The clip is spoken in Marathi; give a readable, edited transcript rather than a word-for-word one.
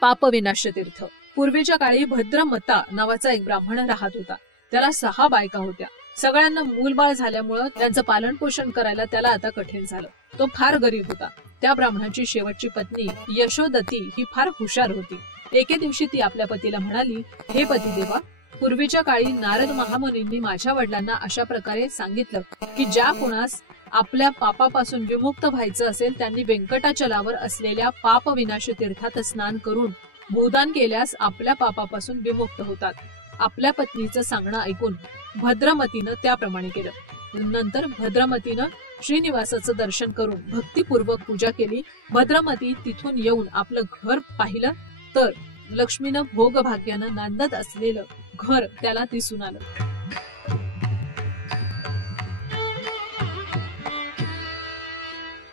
पापविनाश तीर्थ। पूर्वीच्या काळी भद्रमता नावाचा एक ब्राह्मण राहत होता। त्याला 6 बायका होत्या। सगळ्यांना मूलबाळ झाल्यामुळे त्यांचं पालन पोषण करायला त्याला आता कठीण झालं। तो फार गरीब होता। त्या ब्राह्मणाची शेवटची पत्नी यशोदती ही फार हुशार होती। एके दिवशी ती आपल्या पतीला म्हणाली, हे पतिदेवा, पूर्वीच्या काळी नारद महामुनींनी माझ्या वडिलांना अशा प्रकारे सांगितलं की ज्या कुणास आपल्या पापापासून विमुक्त व्हायचं असेल त्यांनी व्यंकटाचलावर असलेल्या पाप विनाश तीर्थात स्नान करून भूदान केल्यास आपल्या पापापासून विमुक्त होतात। आपल्या पत्नीचं सांगणं ऐकून भद्रमतीनं त्याप्रमाणे केलं। नंतर भद्रमतीनं श्रीनिवासाचं दर्शन करून भक्तिपूर्वक पूजा केली। भद्रमती तिथून येऊन आपलं घर पाहिलं तर लक्ष्मीनं भोगभाग्यानं नांदत असलेलं घर त्याला दिसून आलं।